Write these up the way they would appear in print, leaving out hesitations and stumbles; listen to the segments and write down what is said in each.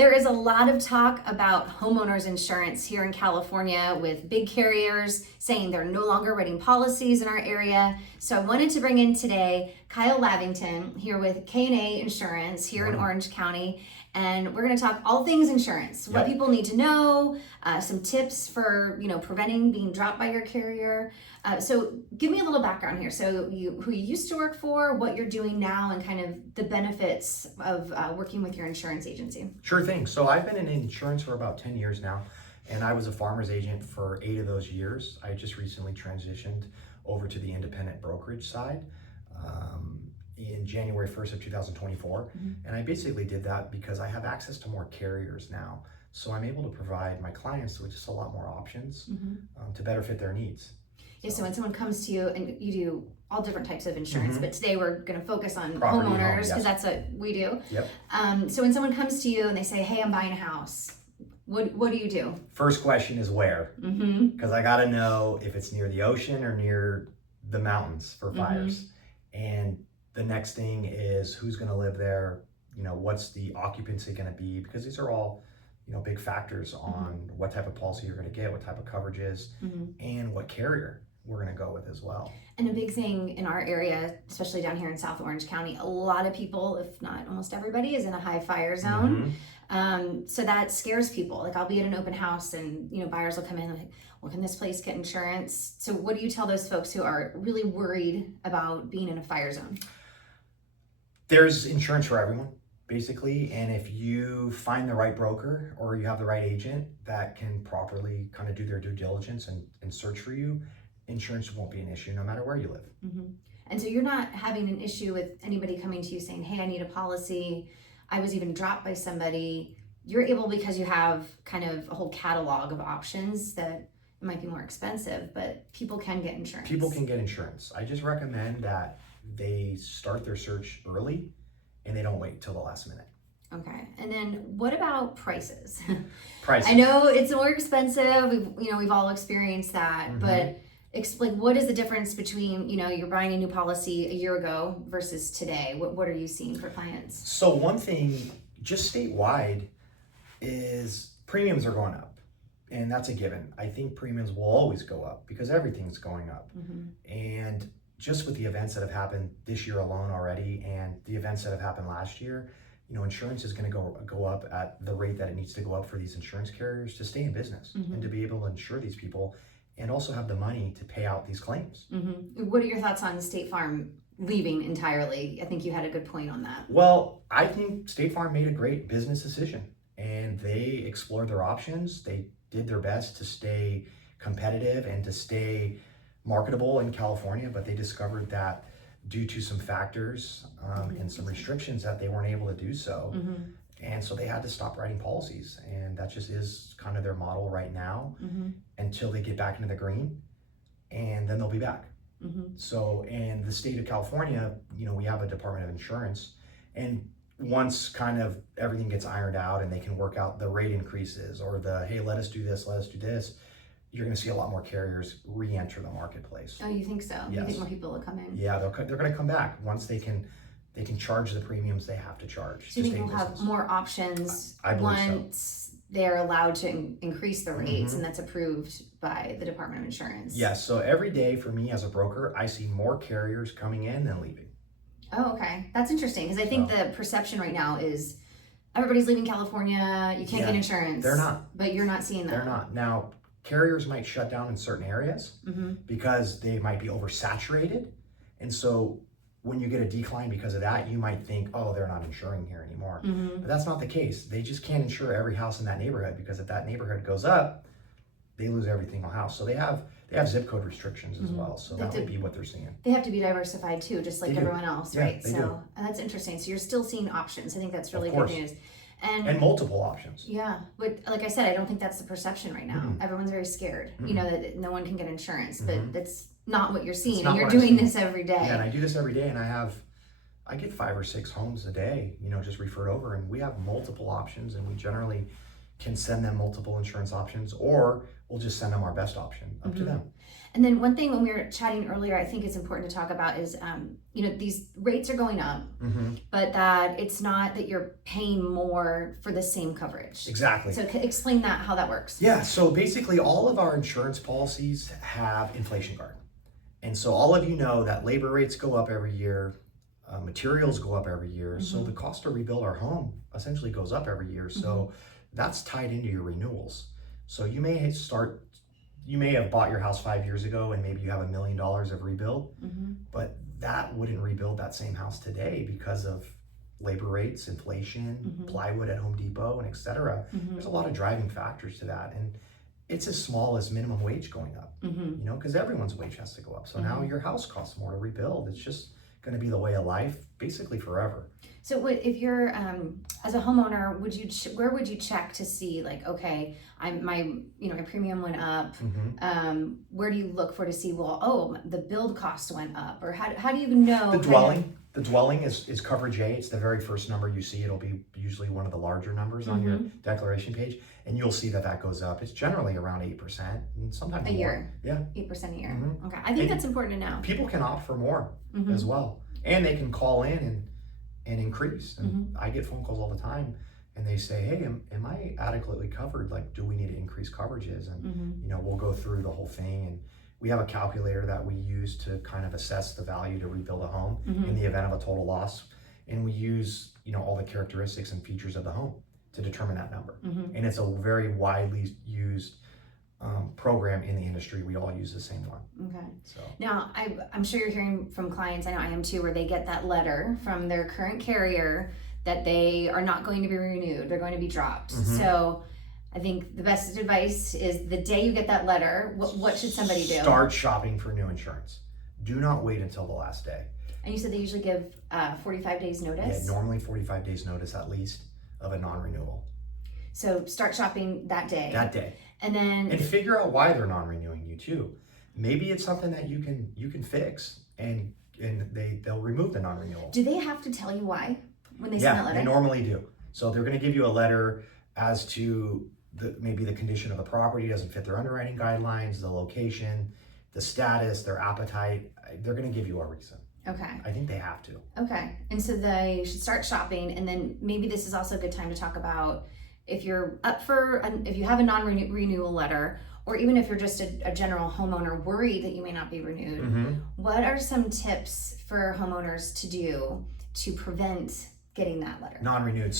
There is a lot of talk about homeowners insurance here in California, with big carriers saying they're no longer writing policies in our area. So I wanted to bring in today Kiel Lavington here with K&A Insurance here in Orange County. And we're going to talk all things insurance, what people need to know, some tips for, preventing being dropped by your carrier. So give me a little background here. So who you used to work for, what you're doing now, and kind of the benefits of working with your insurance agency. Sure thing. So I've been in insurance for about 10 years now, and I was a farmer's agent for 8 of those years. I just recently transitioned over to the independent brokerage side in January 1st of 2024. And I basically did that because I have access to more carriers now. So I'm able to provide my clients with just a lot more options to better fit their needs. Yeah, so when someone comes to you, and you do all different types of insurance, but today we're going to focus on Property, homeowners because that's what we do. So when someone comes to you and they say, hey, I'm buying a house, what do you do? First question is where? Because I got to know if it's near the ocean or near the mountains for fires. And the next thing is who's going to live there, what's the occupancy going to be, because these are all big factors on what type of policy you're going to get, what type of coverages, and what carrier we're going to go with as well. And a big thing in our area, especially down here in South Orange County, a lot of people, if not almost everybody, is in a high fire zone. So that scares people. Like, I'll be at an open house and buyers will come in like, well, can this place get insurance? So what do you tell those folks who are really worried about being in a fire zone? There's insurance for everyone, basically, and if you find the right broker or you have the right agent that can properly kind of do their due diligence and search for you, insurance won't be an issue no matter where you live. And so you're not having an issue with anybody coming to you saying, hey, I need a policy, I was even dropped by somebody. You're able, because you have kind of a whole catalog of options, that it might be more expensive, but people can get insurance. People can get insurance. I just recommend that they start their search early and they don't wait till the last minute. Okay. And then what about prices? Prices. I know it's more expensive. We've all experienced that, but explain, what is the difference between, you're buying a new policy a year ago versus today? What are you seeing for clients? So one thing, just statewide, is premiums are going up. And that's a given. I think premiums will always go up because everything's going up. And just with the events that have happened this year alone already, and the events that have happened last year, insurance is going to go up at the rate that it needs to go up for these insurance carriers to stay in business and to be able to insure these people and also have the money to pay out these claims. What are your thoughts on State Farm leaving entirely? I think you had a good point on that. Well, I think State Farm made a great business decision, and they explored their options. They did their best to stay competitive and to stay marketable in California, but they discovered that due to some factors and some restrictions that they weren't able to do so. And so they had to stop writing policies, and that just is kind of their model right now until they get back into the green, and then they'll be back. So in the state of California, we have a Department of Insurance, and once kind of everything gets ironed out and they can work out the rate increases or hey, let us do this, you're going to see a lot more carriers re-enter the marketplace. Oh, you think so? Yes. You think more people will come in? Yeah, they're going to come back once they can charge the premiums they have to charge. So you think we'll have more options I believe once they're allowed to increase the rates and that's approved by the Department of Insurance? Yes, so every day for me as a broker, I see more carriers coming in than leaving. Oh, okay. That's interesting, because I think the perception right now is everybody's leaving California, you can't get insurance. They're not. But you're not seeing that. They're not. Now, carriers might shut down in certain areas because they might be oversaturated. And so when you get a decline because of that, you might think, oh, they're not insuring here anymore. But that's not the case. They just can't insure every house in that neighborhood, because if that neighborhood goes up, they lose every single house. So they have zip code restrictions as well. So that would be what they're seeing. They have to be diversified too, just like everyone else, right? They do. And that's interesting. So you're still seeing options. I think that's really good news. And multiple options. Yeah, but like I said, I don't think that's the perception right now. Everyone's very scared, that no one can get insurance, but that's not what you're seeing. And you're doing this every day. Yeah, and I do this every day, and I get 5 or 6 homes a day, just referred over, and we have multiple options, and we generally can send them multiple insurance options, or we'll just send them our best option, up to them. And then one thing when we were chatting earlier, I think it's important to talk about is, these rates are going up, but that it's not that you're paying more for the same coverage. Exactly. So explain that, how that works. Yeah, so basically all of our insurance policies have inflation guard. And so all of you know that labor rates go up every year, materials go up every year. So the cost to rebuild our home essentially goes up every year. So that's tied into your renewals. So you may have bought your house 5 years ago and maybe you have $1 million of rebuild, but that wouldn't rebuild that same house today because of labor rates, inflation, plywood at Home Depot, and et cetera. There's a lot of driving factors to that. And it's as small as minimum wage going up, because everyone's wage has to go up. So now your house costs more to rebuild. It's just going to be the way of life basically forever. So if you're as a homeowner, where would you check to see, like, okay, my premium went up? Where do you look for to see, the build cost went up, or how do you know? The dwelling is coverage A. It's the very first number you see. It'll be usually one of the larger numbers on your declaration page, and you'll see that goes up. It's generally around 8%, and sometimes a more. year. Yeah, 8% a year. Okay, I think that's important to know. People can opt for more as well, and they can call in and increase. And I get phone calls all the time, and they say, "Hey, am I adequately covered? Like, do we need to increase coverages?" And we'll go through the whole thing, and we have a calculator that we use to kind of assess the value to rebuild a home in the event of a total loss, and we use all the characteristics and features of the home to determine that number. And it's a very widely used program in the industry. We all use the same one. Okay. So now I'm sure you're hearing from clients, I know I am too, where they get that letter from their current carrier that they are not going to be renewed, they're going to be dropped. So I think the best advice is the day you get that letter, what should somebody do? Start shopping for new insurance. Do not wait until the last day. And you said they usually give 45 days notice? Yeah, normally 45 days notice at least of a non-renewal. So start shopping that day. And figure out why they're non-renewing you too. Maybe it's something that you can fix, and they'll remove the non-renewal. Do they have to tell you why when they send that letter? Yeah, they normally do. So they're going to give you a letter as to maybe the condition of the property doesn't fit their underwriting guidelines, the location, the status, their appetite. They're going to give you a reason. Okay. I think they have to. Okay. And so they should start shopping, and then maybe this is also a good time to talk about if you're if you have a non-renewal letter, or even if you're just a general homeowner worried that you may not be renewed, what are some tips for homeowners to do to prevent getting that letter? Non-renewed.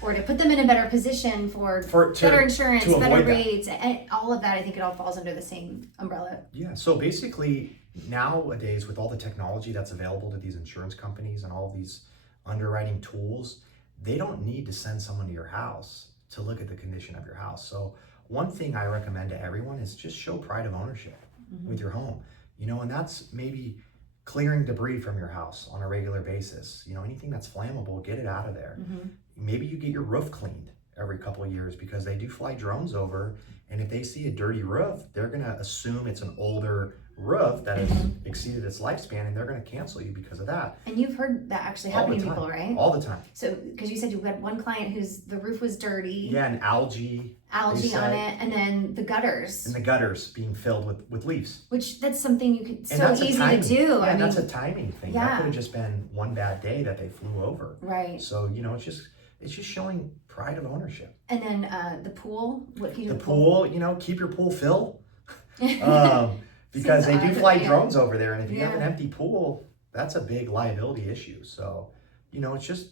Or to put them in a better position for better insurance, better rates, and all of that. I think it all falls under the same umbrella. Yeah. So basically, nowadays, with all the technology that's available to these insurance companies and all these underwriting tools, they don't need to send someone to your house to look at the condition of your house. So one thing I recommend to everyone is just show pride of ownership with your home, and that's maybe clearing debris from your house on a regular basis. Anything that's flammable, get it out of there. Maybe you get your roof cleaned every couple of years, because they do fly drones over, and if they see a dirty roof, they're gonna assume it's an older roof that has exceeded its lifespan, and they're going to cancel you because of that. And you've heard that actually happening to people, right? All the time. So, because you said you had one client the roof was dirty. Yeah, and algae on it, and then the gutters. And the gutters being filled with leaves. Which, that's something you could easy to do. Yeah, that's a timing thing. Yeah. That could have just been one bad day that they flew over. Right. So, it's just showing pride of ownership. And then the pool, what can you do? The pool, keep your pool filled. Because they do fly drones over there, and if you have an empty pool, that's a big liability issue. So, it's just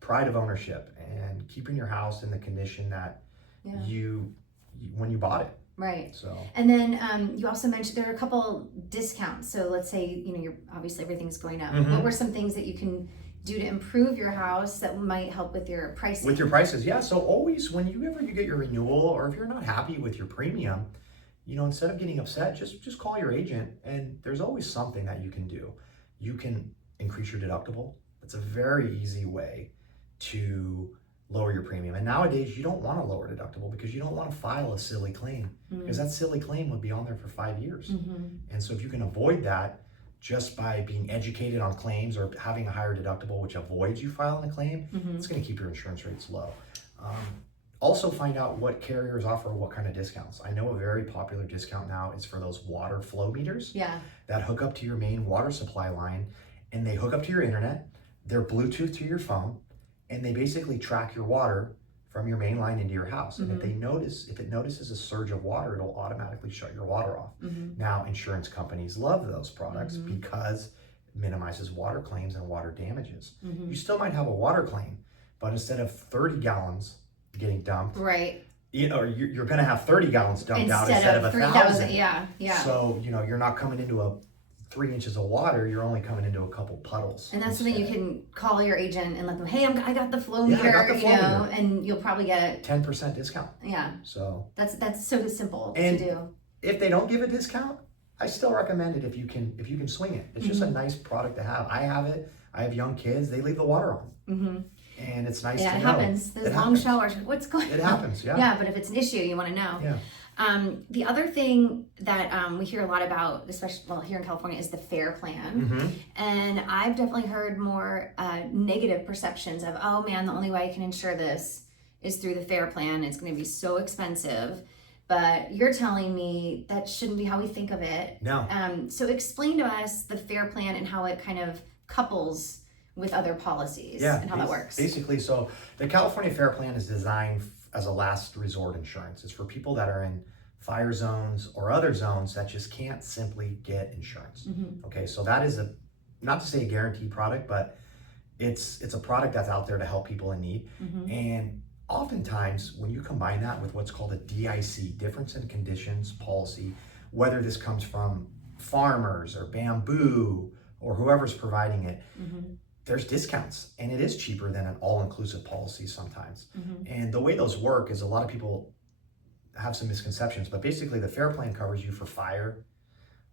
pride of ownership and keeping your house in the condition that when you bought it. Right. So. And then you also mentioned there are a couple discounts. So let's say, you're obviously everything's going up. What were some things that you can do to improve your house that might help with your pricing? With your prices, yeah. So always, whenever you get your renewal, or if you're not happy with your premium, instead of getting upset, just call your agent, and there's always something that you can do. You can increase your deductible. It's a very easy way to lower your premium. And nowadays, you don't want to lower deductible because you don't want to file a silly claim, because that silly claim would be on there for 5 years. And so if you can avoid that just by being educated on claims or having a higher deductible, which avoids you filing a claim, it's going to keep your insurance rates low. Also find out what carriers offer what kind of discounts. I know a very popular discount now is for those water flow meters that hook up to your main water supply line, and they hook up to your internet, they're Bluetooth to your phone, and they basically track your water from your main line into your house. And if it notices a surge of water, it'll automatically shut your water off. Now, insurance companies love those products because it minimizes water claims and water damages. You still might have a water claim, but instead of 30 gallons getting dumped, you're going to have 30 gallons dumped instead of 1,000. So, you're not coming into 3 inches of water, you're only coming into a couple puddles. And that's something you can call your agent and let them, hey, I got the flow meter, and you'll probably get 10% discount. Yeah. So that's so simple to do. If they don't give a discount, I still recommend it if you can swing it. It's just a nice product to have. I have it. I have young kids. They leave the water on. And it's nice to know. It happens. Those long showers. What's going on? It happens, yeah. Yeah, but if it's an issue, you want to know. Yeah. The other thing that we hear a lot about, especially here in California, is the FAIR plan. And I've definitely heard more negative perceptions of, oh man, the only way I can insure this is through the FAIR plan. It's going to be so expensive. But you're telling me that shouldn't be how we think of it. No. So explain to us the FAIR plan and how it kind of couples with other policies and how that works. Basically, so the California FAIR plan is designed as a last resort insurance. It's for people that are in fire zones or other zones that just can't simply get insurance. Okay, so that is not to say a guaranteed product, but it's a product that's out there to help people in need. And oftentimes when you combine that with what's called a DIC, difference in conditions policy, whether this comes from farmers or bamboo or whoever's providing it, there's discounts, and it is cheaper than an all-inclusive policy sometimes. And the way those work is a lot of people have some misconceptions, but basically the FAIR plan covers you for fire,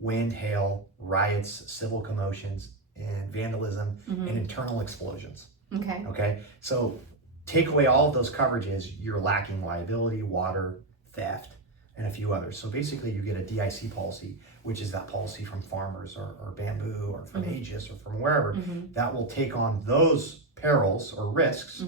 wind, hail, riots, civil commotions, and vandalism, and internal explosions. Okay, so take away all of those coverages, you're lacking liability, water, theft, and a few others. So basically you get a DIC policy, which is that policy from farmers or bamboo or from Aegis or from wherever, that will take on those perils or risks,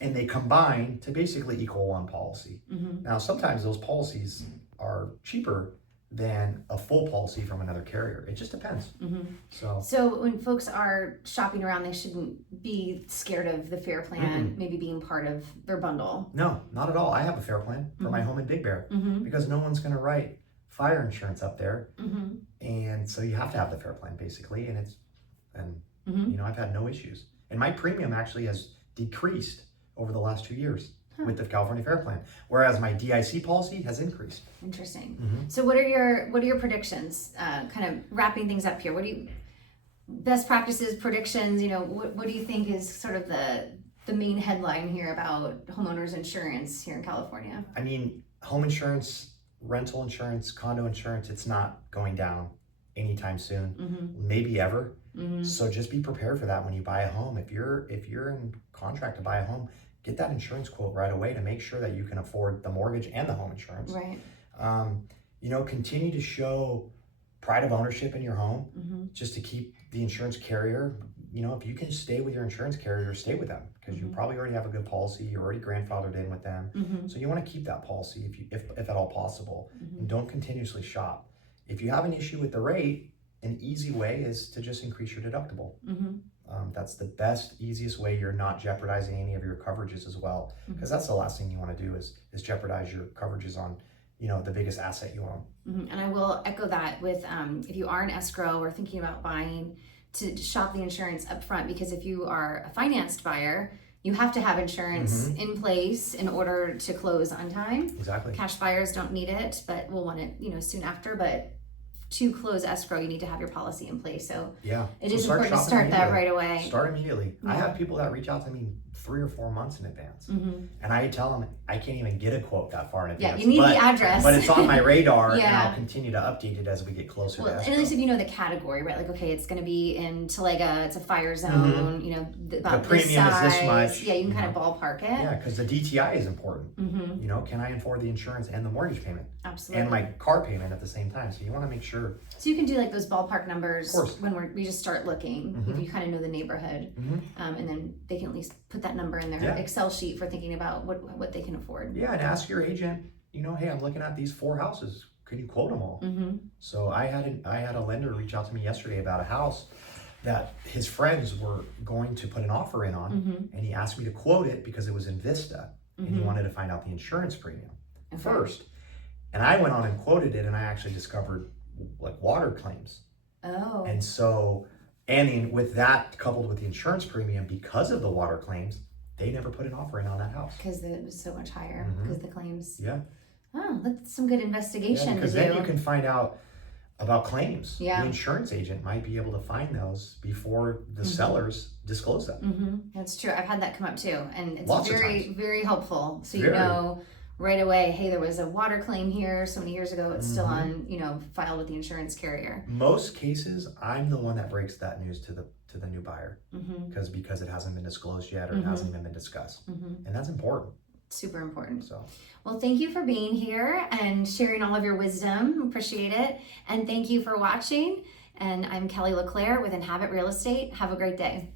and they combine to basically equal one policy. Now, sometimes those policies are cheaper than a full policy from another carrier. It just depends. So when folks are shopping around, they shouldn't be scared of the FAIR plan maybe being part of their bundle. No, not at all. I have a FAIR plan for my home in Big Bear because no one's going to write fire insurance up there, and so you have to have the FAIR plan basically, and I've had no issues, and my premium actually has decreased over the last 2 years with the California FAIR plan, whereas my DIC policy has increased. Interesting. So what are your predictions? Kind of wrapping things up here. What do you best practices, predictions? What do you think is sort of the main headline here about homeowners insurance here in California? I mean, home insurance, rental insurance, condo insurance, it's not going down anytime soon, maybe ever. So just be prepared for that when you buy a home. If you're in contract to buy a home, get that insurance quote right away to make sure that you can afford the mortgage and the home insurance. Right. Continue to show pride of ownership in your home, just to keep the insurance carrier. If you can stay with your insurance carrier, stay with them, because you probably already have a good policy. You're already grandfathered in with them, so you want to keep that policy if at all possible, and don't continuously shop. If you have an issue with the rate, an easy way is to just increase your deductible. That's the best, easiest way. You're not jeopardizing any of your coverages as well, because that's the last thing you want to do is jeopardize your coverages on the biggest asset you own. And I will echo that with if you are an escrow or thinking about buying, to shop the insurance up front, because if you are a financed buyer, you have to have insurance in place in order to close on time. Exactly. Cash buyers don't need it, but will want it soon after. But to close escrow, you need to have your policy in place. So it is important to start that right away. Start immediately. I have people that reach out to me 3 or 4 months in advance, and I tell them I can't even get a quote that far in advance. Yeah, you need the address, but it's on my radar, and I'll continue to update it as we get closer to escrow. And at least if you know the category, right? Like, okay, it's going to be in Talega, it's a fire zone. About the premium this size. is this much. Yeah, you can kind of ballpark it. Yeah, because the DTI is important. Can I afford the insurance and the mortgage payment? Absolutely. And my car payment at the same time. So you want to make sure. So you can do like those ballpark numbers when we just start looking. If you kind of know the neighborhood, and then they can at least put put that number in their Yeah. Excel sheet for thinking about what they can afford. Yeah, and ask your agent, hey, I'm looking at these 4 houses. Can you quote them all? Mm-hmm. So I had a lender reach out to me yesterday about a house that his friends were going to put an offer in on, Mm-hmm. and he asked me to quote it because it was in Vista, and he Mm-hmm. wanted to find out the insurance premium Okay. first. And I went on and quoted it, and I actually discovered like water claims. Oh. And so, with that coupled with the insurance premium, because of the water claims, they never put an offer in on that house. Because it was so much higher Mhm. because the claims. Yeah. Oh, that's some good investigation Yeah, because to do. then you can find out about claims. Yeah. The insurance agent might be able to find those before the Mhm. sellers disclose them. Mm-hmm. That's true. I've had that come up too, and it's Lots of very, times. very helpful. So you Very. know right away, hey, there was a water claim here so many years ago. It's still Mhm. on, filed with the insurance carrier. Most cases, I'm the one that breaks that news to the new buyer Mm-hmm. because it hasn't been disclosed yet or it Mhm. hasn't even been discussed, Mm-hmm. and that's important. Super important. So Well, thank you for being here and sharing all of your wisdom. Appreciate it. And thank you for watching. And I'm Kelly LeClair with Inhabit Real Estate. Have a great day.